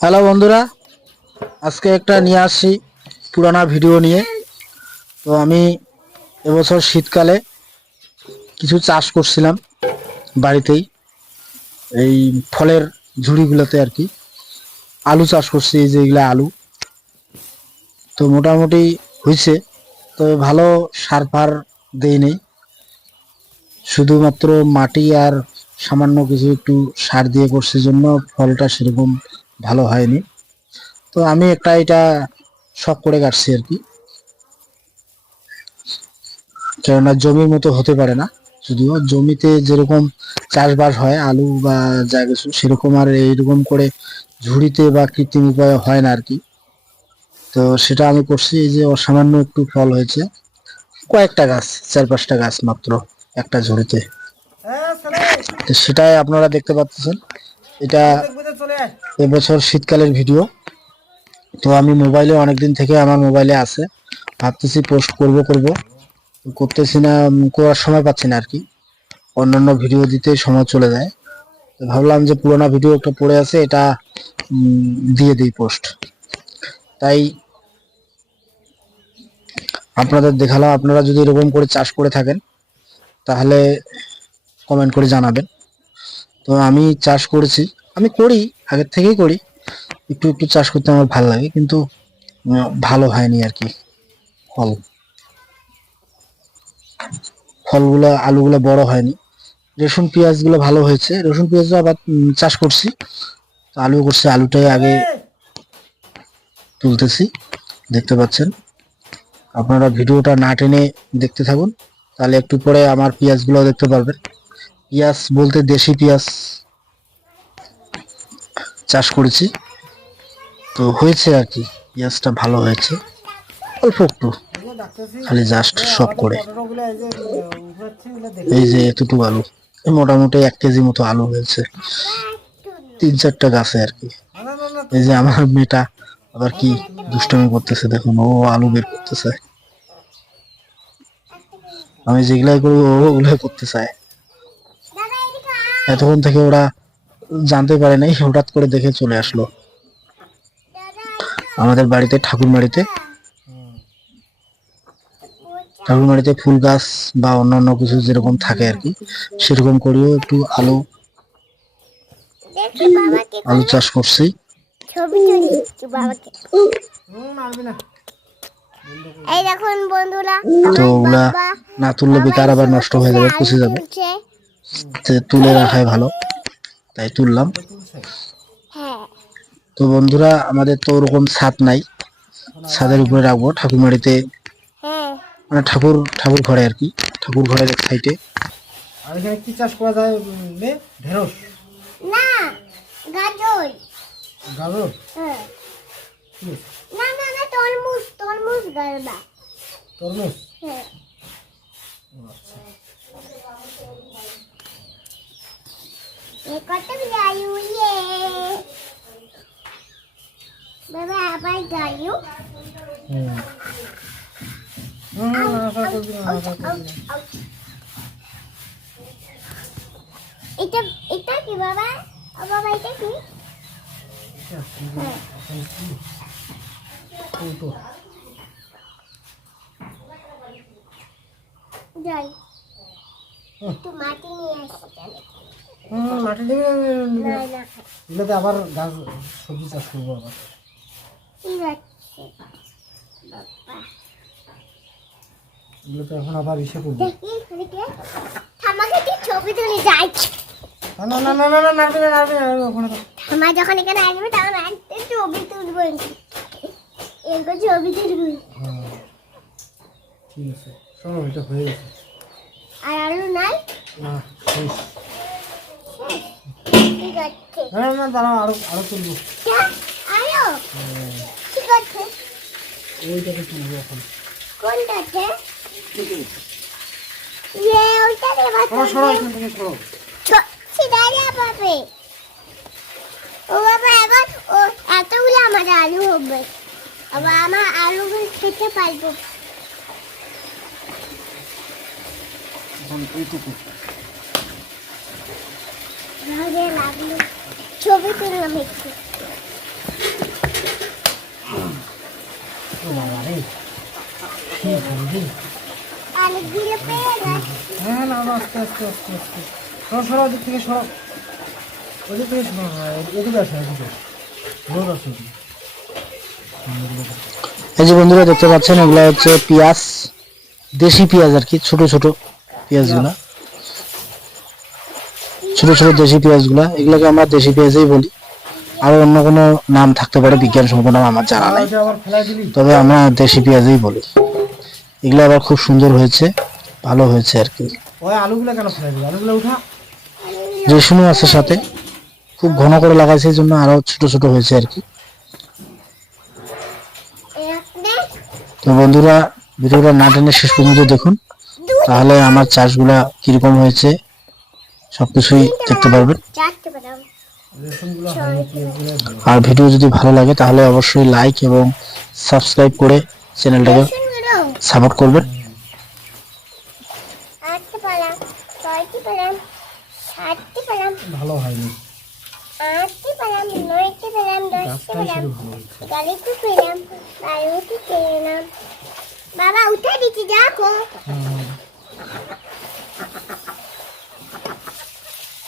Hello বন্ধুরা, আজকে একটা নিয়ে আসছি পুরানা ভিডিও নিয়ে। তো আমি এবছর শীতকালে কিছু চাষ করছিলাম বাড়িতেই, এই ফলের ঝুড়িগুলোতে আর কি। আলু চাষ করছি, এই যে এগুলা আলু। তো মোটামুটি হয়েছে তো ভালো সার ফার দেই নেই। শুধুমাত্র মাটি আর সামান্য কিছু একটু সার দিয়ে করছে, জন্য ফলটা সেরকম ভালো হয়নি। তো আমি একটা এটা শখ করে কাটছি আর কি। কেননা জমির মতো হতে পারে না। যদিও জমিতে যেরকম চাষবাস হয়, আলু বা যা কিছু, সেরকম আর এইরকম করে ঝুড়িতে বা কৃত্রিম উপায়ে হয় না আর কি। তো সেটা আমি করছি, এই যে অসামান্য একটু ফল হয়েছে। কয়েকটা গাছ, চার পাঁচটা গাছ মাত্র একটা ঝুড়িতে। সেটাই আপনারা দেখতে পাচ্ছেন। এটা এবছর শীতকালের ভিডিও। তো আমি মোবাইলে অনেকদিন থেকে আমার মোবাইলে আছে। ভাবতেছি পোস্ট করব করব। করতেছি না করার সময় পাচ্ছি না আর কি অন্যান্য ভিডিও দিতে সময় চলে যায়। তো ভাবলাম যে পুরোনো ভিডিও একটা পড়ে আছে, এটা দিয়ে দিই পোস্ট তাই আপনাদের দেখালাম। আপনারা যদি এরকম করে চাষ করে থাকেন, তাহলে কমেন্ট করে জানাবেন। তো আমি চাষ করেছি। আমি করি, আগের থেকেই করি। একটু একটু চাষ করতে আমার ভালো লাগে, কিন্তু ভালো হয়নি আর কি ফল। ফলগুলো, আলুগুলো বড় হয়নি। রসুন, পেঁয়াজগুলো ভালো হয়েছে। রসুন, পেঁয়াজও আবার চাষ করছি। আলু করছি, আলুটাই আগে তুলতেছি, দেখতে পাচ্ছেন। আপনারা ভিডিওটা না টেনে দেখতে থাকুন। তাহলে একটু পরে আমার পেঁয়াজগুলো দেখতে পারবেন। পেঁয়াজ বলতে দেশি পেঁয়াজ চাষ করেছি। তো হয়েছে আর কি, পেঁয়াজটা ভালো হয়েছে। অল্প একটু, খালি জাস্ট সব করে। এই যে এতটুকু আলু, মোটামুটি এক কেজি মতো আলু হয়েছে। তিন চারটা গাছে আর কি। এই যে আমার মেয়েটা আবার কি দুষ্টমি করতেছে, দেখুন, ও আলু বের করতেছে। আমি যেগুলাই করব ওগুলাই করতে চায়। এতক্ষণ থেকে ওরা জানতে পারে নাই হঠাৎ করে দেখে চলে আসলো। আমাদের বাড়িতে ঠাকুর বাড়িতে ঠাকুর বাড়িতে ফুল গাছ বা অন্যান্য কিছু যেরকম থাকে আর কি সেরকম করেও একটু আলু আলু চাষ করছি। তো ওগুলা না তুললে বেকার আবার নষ্ট হয়ে যাবে পচে যাবে। তুলে রাখাই ভালো। তাই তুললাম। হ্যাঁ। তো বন্ধুরা আমাদের তো ওরকম ছাদ নাই। ছাদের উপরে রাখব। ঠাকুরমারিতে হ্যাঁ। মানে ঠাকুর ঠাকুর ঘরে আর কি। ঠাকুর ঘরের এক সাইডে। আর এখানে কি চাষ করা যায় ঢেঁড়স? না গাজর। গাজর? হ্যাঁ। না না না তরমুজ তরমুজ তরমুজ? হ্যাঁ। একটু যাইয়ে বাবা আবার যাইও। হুম। এটা এটা কি বাবা? ও বাবা এটা কি? যাই। মাটি নিয়ে আসি এগুলোতে আবার গাছ সবজি চাষ করব আবার এগুলোতে এখন আবার ইসে করব ছবি তুলে যাই না না না না না না নাড়বি না নাড়বি না ওখানে থামা যখন এখানে আসবে তখন একটা ছবি তুলবো এরকম ছবি তুলবো হ্যাঁ ঠিক আছে শোনো এটা হয়ে গেছে আর আলু নাই না না না, না দাঁড়াও আরও আরও তুলবো। হ্যাঁ, ঠিক আছে। ওইটাকে তুলবো এখন। কোনটা ইয়ে ওইটা দেবা সরো এখান থেকে সরো। সিধারে পাবে। ও বাবা এবার ও এতগুলো আমার আলু হবে। আবার আমার আলুগুলো খেতে পারব। এখন এইটুকু। ভাগে লাগল। ছবি তুললাম একটু। এই যে বন্ধুরা দেখতে পাচ্ছেন এগুলো হচ্ছে পেঁয়াজ। দেশি পেঁয়াজ আর কি ছোট ছোট পেঁয়াজগুলো। ছোট ছোট দেশি পেঁয়াজগুলা এগুলোকে আমরা দেশি পেঁয়াজই বলি। আর অন্য কোনো নাম থাকতে পারে বিজ্ঞান সম্পন্ন নাম আমার জানা নাই। তবে আমরা দেশি পেঁয়াজই বলি। এগুলো আবার খুব সুন্দর হয়েছে ভালো হয়েছে আর কি। আলুগুলো কেন আলুগুলো উঠা। রেশমও আছে সাথে খুব ঘন করে লাগাইছে এই জন্য আরও ছোট ছোট হয়েছে আর কি। তো বন্ধুরা ভিডিওটা না টেনে শেষ পর্যন্ত দেখুন। তাহলে আমার চাষগুলা কীরকম হয়েছে সবকিছুই দেখতে পারবেন। আর ভিডিও যদি ভালো লাগে তাহলে অবশ্যই লাইক এবং সাবস্ক্রাইব করে চ্যানেলটাকে সাপোর্ট করবেন। ভালো হয়নি। আটটি পেলাম নয়টি পেলাম দশটি পেলাম পেলাম পেলাম। বাবা উঠে দিচ্ছি দেখো হুম,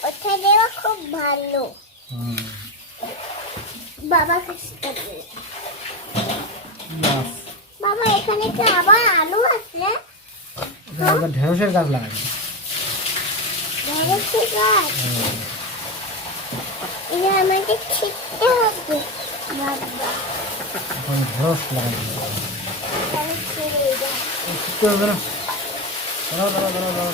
উঠে দেওয়া খুব ভালো হুম। বাবা কাছে দেবে। বাস বাবা এখানে কি আবার আলু আছে এখানে আবার ঢেঁড়সের গাছ লাগাই ঢেঁড়সি গাছ এটা আমাকে ছিটতে হবে বাবা এখন ঢেঁড়স লাগাই তাহলে ছেড়ে দাও। শিখতে হবে না দাঁড়াও দাঁড়াও দাঁড়াও দাঁড়াও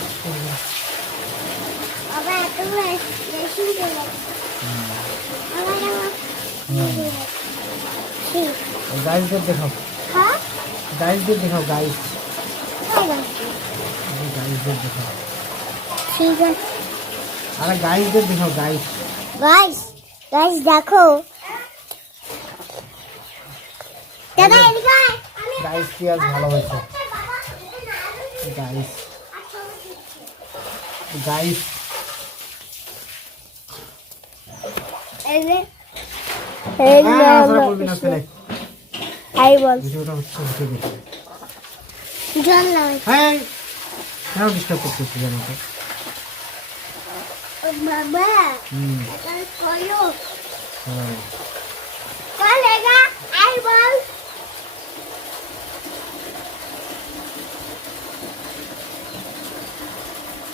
গাইসদের দেখাও। হ্যাঁ? গাইসদের দেখাও গাইস ঠিক আছে গাইসদের দেখাও। ঠিক আছে আরে গাইসদের দেখাও গাইস গাইস গাইস দেখো। দাদা এদিকে। আমি গাইস ভালো হয়েছে। গাইস গাইস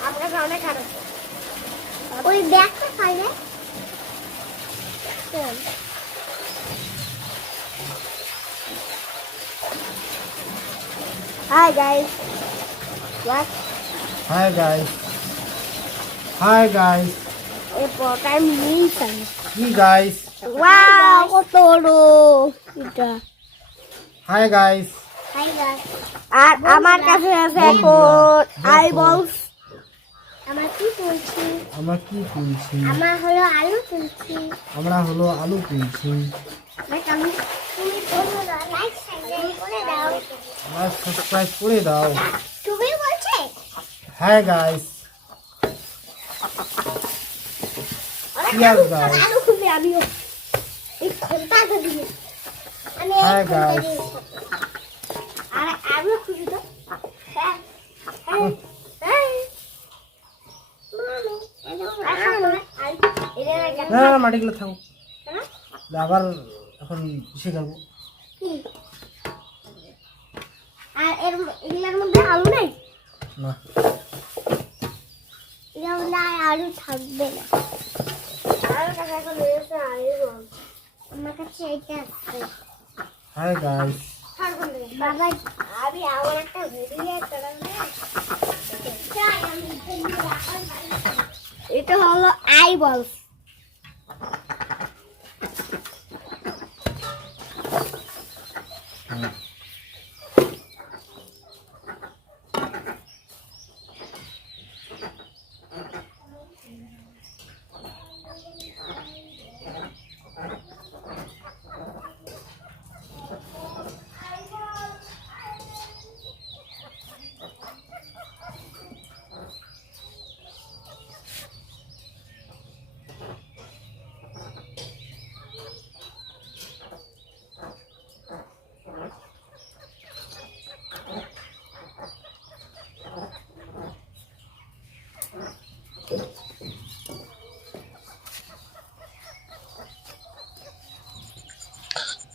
আপনাকে অনেক খারাপ। ওই ব্যাগটা খাইলে Hi guys. What? Hi guys hi guys এরপর আমি নিয়েছি কি গাইস ওয়াও কত বড় এটা হাই গাইস হাই গাইস আর আমার কাছে আছে এখন আইবলস আমার কি বলছি? আমরা কি তুলছি আমার হলো আলু তুলছি। আমরা হলো আলু তুলছি। তুমি বলো লাইক সাবস্ক্রাইব করে দাও। আর সাবস্ক্রাইব করে দাও। তুমি বলছে? হ্যাঁ গাইস Yes, guys. আলু খুবই আমিও। এই খন্তাটা দিয়ে। আমি guys. দিয়ে। আর তো? হ্যাঁ হ্যাঁ হ্যাঁ মামি, এখন আর এটা একটা না না মাটিগুলো থাকুক? আবার এখন কিসে খাব। কি? আর এর এগুলোর মধ্যে আলু নেই? না। এগুলোর মধ্যে আলু থাকবে না। আমার কাছে এটা আছে। হাই গাইস বাবা আমি আমার একটা ভিডিও এটা হলো আইবলস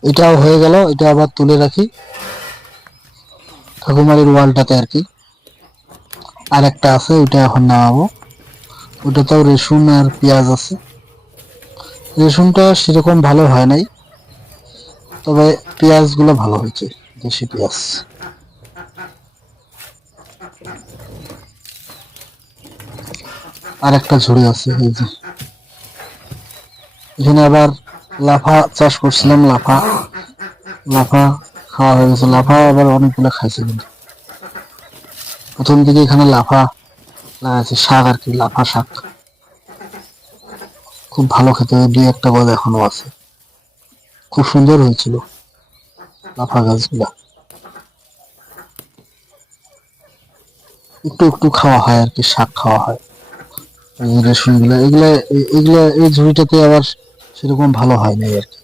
এটাও হয়ে গেল, এটা আবার তুলে রাখি। ঠাকুমারির ওয়ালটাতে আর কি। আর একটা আছে, ওইটা এখন নামাবো। ওটাতেও রসুন আর পেঁয়াজ আছে। রসুনটা সেরকম ভালো হয় নাই, তবে পেঁয়াজগুলো ভালো হয়েছে, দেশি পেঁয়াজ। আর একটা ঝুড়ি আছে, এই যে। এখানে আবার লাফা চাষ করছিলাম, লাফা। লাফা, খাওয়া হয়ে গেছে। লাফা আবার অনেকগুলো খাইছে কিন্তু। প্রথম দিকে এখানে লাফা লাগাইছে, শাক আর কি, লাফা শাক। খুব ভালো খেতে, দুই একটা গাছ এখনও আছে। খুব সুন্দর হয়েছিল লাফা গাছগুলা। একটু একটু খাওয়া হয় আর কি, শাক খাওয়া হয়। এই রেশনগুলা এগুলা এগুলা, এই ঝুড়িটাতে আবার সেরকম ভালো হয় নাই আর কি।